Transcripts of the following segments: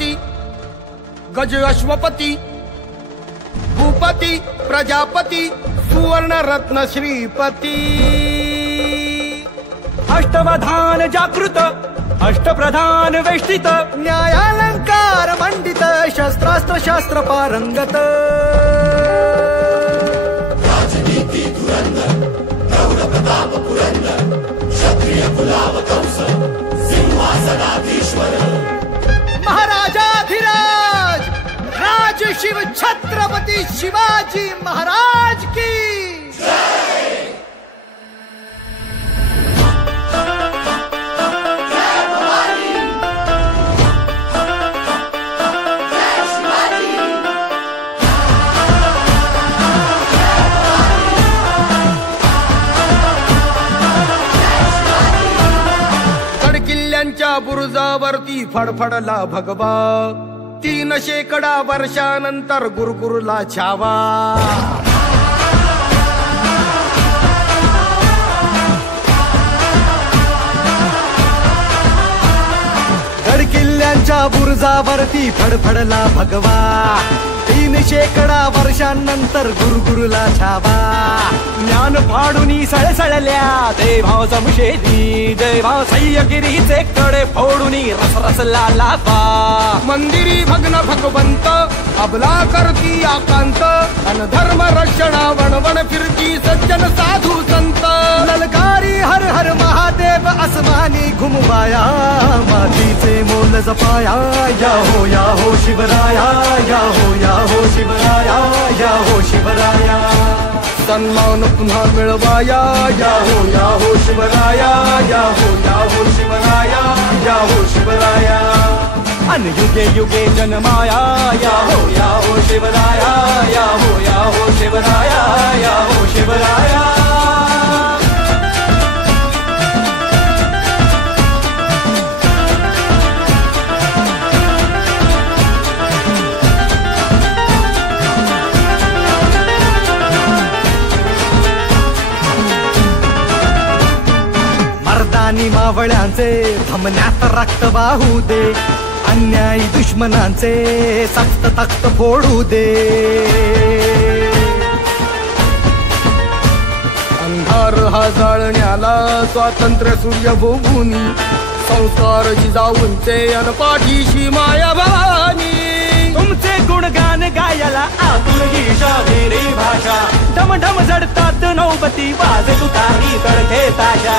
गणपती गज अश्वपती भूपती प्रजापती सुवर्ण रत्न श्रीपती अष्टवधान जागृत अष्टप्रधान वेष्टित न्यायालंकार मंडित शस्त्रास्त्र शास्त्र पारंगत राजनीती धुरंधर प्रौढ प्रताप पुरंदर क्षत्रिय कुलाव कंस सिंहासनाधीश्वर महाराजाधिराज राज शिव छत्रपती शिवाजी महाराज की बुरुजावरती फडफडला भगवा 3 शेकडा वर्षानंतर गुरुकुरला छावा गडकिल्ल्यांच्या बुरुजावरती फडफडला भगवा 3 शेकडा वर्षांनंतर गुरुकुरला छावा ज्ञान फाडूनी सळसळल्या देभाव जमशेदी देभाव सह्यगिरीचे कडे फोडूनी रसरसला लावा मंदिरी भग्न भगवंत अबला करती आकांत अन धर्म रक्षणा वणवण फिरती सज्जन साधू संत ललकारी हर हर महादेव आसमानी घुमवाया मातीचे मोल जपाया या हो शिवराया या हो शिवराया या हो शिवराया सन्मान पुन्हा मिळवाया या हो शिवराया या हो शिवराया या हो शिवराया अन युगे युगे जन्माया या हो शिवराया या हो शिवराया या हो शिवराया मर्दानी मावळ्यांचे थमण्यात रक्त वाहू दे अन्यायी दुश्मनांचे सक्त तख्त फोडू दे अंधार हा जाळण्याला स्वातंत्र्य सूर्य भोगुनी संस्कार जिजाऊंचे अनपाठीशी माया भवानी तुमचे गुणगान गायला आतुर ही शाहिरी भाषा ढमढम जडतात नौबती वाजे तुतारी तडके ताशा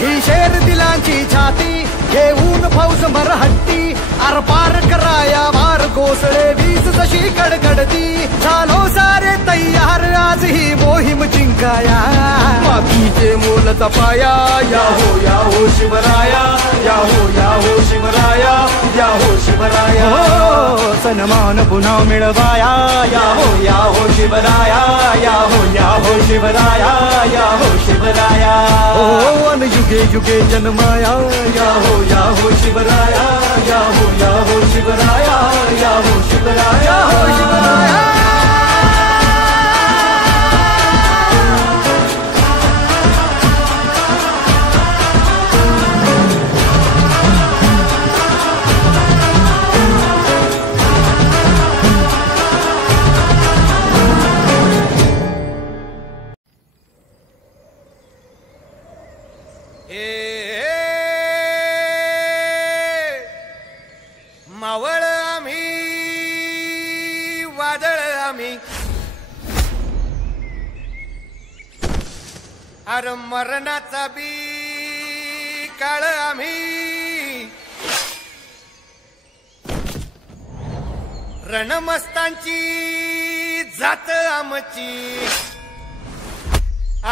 ही शेर दिलांची छाती घेऊन फौज मरहट्टी आरपार कराया वार कोसळे वीज जशी कडकडती झालो सारे तयार आज ही मोहीम जिंकाया मातीचे मोल जपाया या हो शिवराया या हो शिवराया या हो शिवराया सन्मान पुन्हा मिळवाया या हो शिवराया या हो शिवराया या हो शिवराया अन युगे युगे जन्माया या हो शिवराया या हो शिवराया या हो शिवराया हो शिवराया मावळ आम्ही वादळ आम्ही अर मरणाचा बी काळ आम्ही रणमस्तांची जात आमची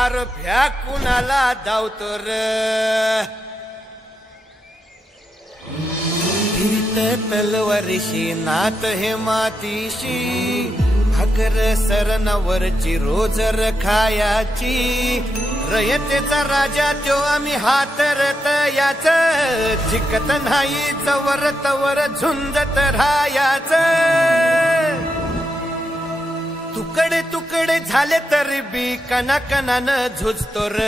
अर भ्या कुणाला धावतो र तलवारीशी नात हे मातीशी भाकर सरणावरची रोजर खायाची रयतेचा राजा त्यो आम्ही हातरत याच जिकत नाही चवर तवर झुंजत राहायाच तुकडे तुकडे झाले तरी बी कणाकणानं झुजतो र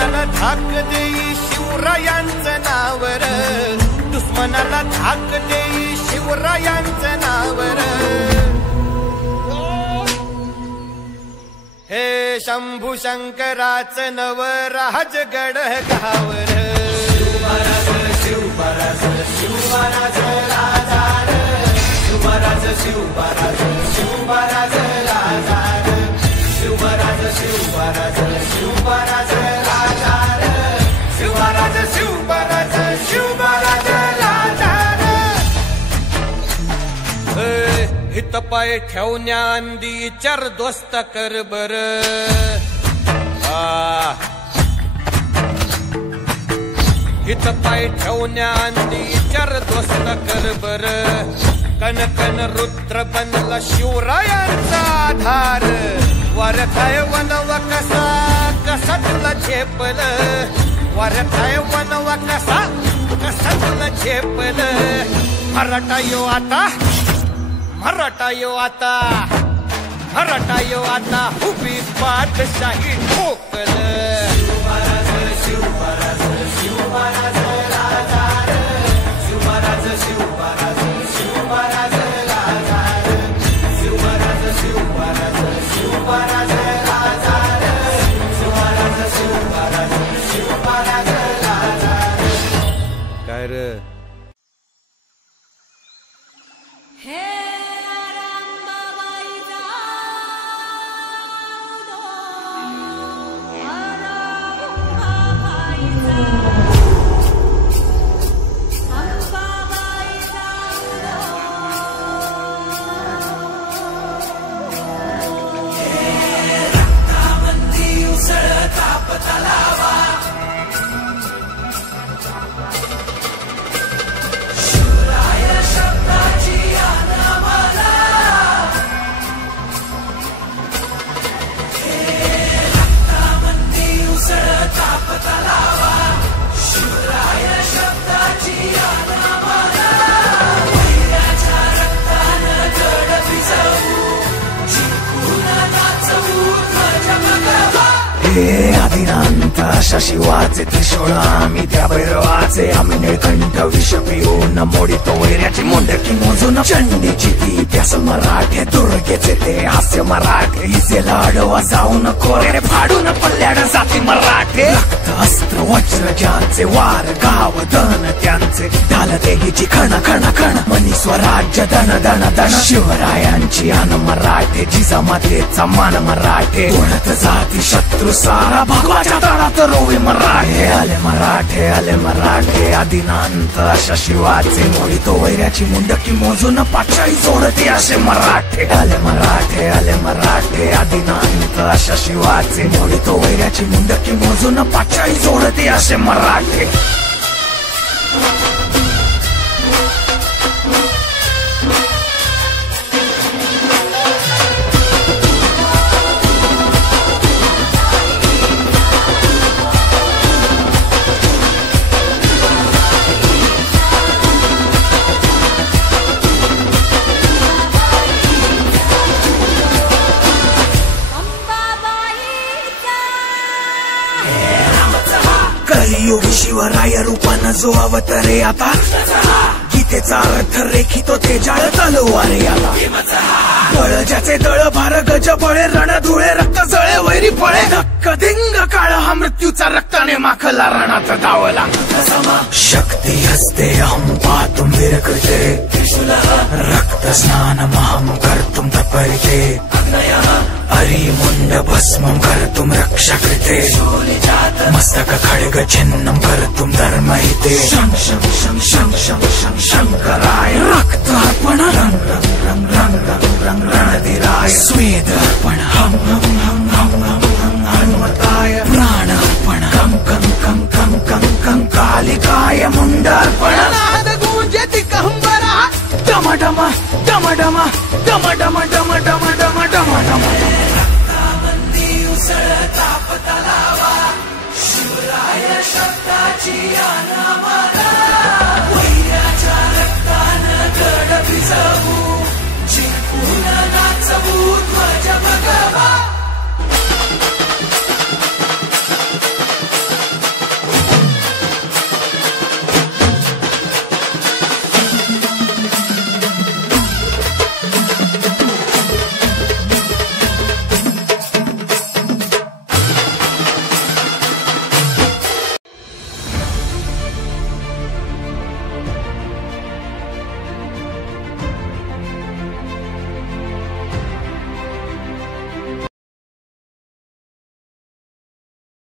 दुश्मनाला धाक देई शिवरायांचं नावर, दुश्मनाला धाक देई शिवरायांचं नावर. हे शंभू शंकराचं नव राजगड गावर. शिवराज शिवराज शिवराज राजा, शिवराज शिवराज शिवराज राजा, शिवराज शिवराज शिवराज राजा, शिवराज शिवराज शिवराज राजा. हित पाय ठेवण्याआंदी चर दोस्त कर बर. हित पाय ठेवण्याआंदी चर दोस्त कर बर. कन कन रुद्र बनला शिवरायांचा आधार. वरखाय वनवा कसा कसा तुला झेपल, वरखाय वनवा कसा कसा तुला झेपल. मराठा यो आता, मराठा यो आता, मराठा यो आता उभी पाठशाही ठोकल. शिवराज शिवराज शिवराज राजा, शिवराज शिवराज शिवराज राजा, शिवराज शिवराज शिवराज राजा, शिवराज शिवराज शिवराज राजा. काय रे आदिनांत अशा शिवाचे त्रिशूळ आम्ही त्या भैरवाचे. आम्ही निळकंठ विष पिऊन मोडितो वैऱ्याची मुंडकी मोजून. चंडीची ती प्यास मराठे, दुर्गेचे ते हास्य मराठे. इजेला अडवा जाऊन कोरे फाडून पल्ल्याड जाती मराठे. रक्त अस्त्र वज्र ज्यांचे वार गाव दन त्यांचे. ढाल देगीची खण खण खण मनी स्वराज्य दन दन दन. शिवरायांची आन मराठे, जिजामातेचा मान मराठे. ओढत जाती शत्रू सारा भगवाच्या तळात रोवे मराठे. आले मराठे आले मराठे, आदिनांत अशा शिवाचे. मोडितो वैऱ्याची मुंडकी मोजून पाठशाही जोडते असे मराठे. आले मराठे आले मराठे, आदिनांत अशा शिवाचे. मोडितो वैऱ्याची मुंडकी मोजून पाठशाही जोडते असे मराठे. कलियुगी शिवराय रूपानं जो अवतरे आता. गीतेचा अर्थ रेखितो ते जाळ तलवारे आला. बळ ज्याचे दळ भार गज बळे रण धुळे रक्त जळे वैरी पळे. धक्क धिंग काळ हा मृत्यूचा रक्ताने माखला रणात धावला. शक्ती हस्ते अहम पातुम विरकृते. रक्त स्नान महम कर्तुम तपर्ते. हरि मुंड भस्मं कर्तुम रक्षा कृते. मस्तक खड्ग छिन्नं कर्तुम धर्महिते. शं शं शं शं शं शं शंकराय. रक्त अर्पण रंग रंग रंग रंग रंग रंग रणधीराय. स्वेद अर्पण हम हम हम हम हम हम हनुमताय. प्राण अर्पण कं कं कं कं कं कं कालिकाय. मुंड अर्पण नाद गूंजति कहंबरा. डम डम डम डम डम डम डम डम डम डम डम. उसळता पतलावा शिवराय शब्दाची आना.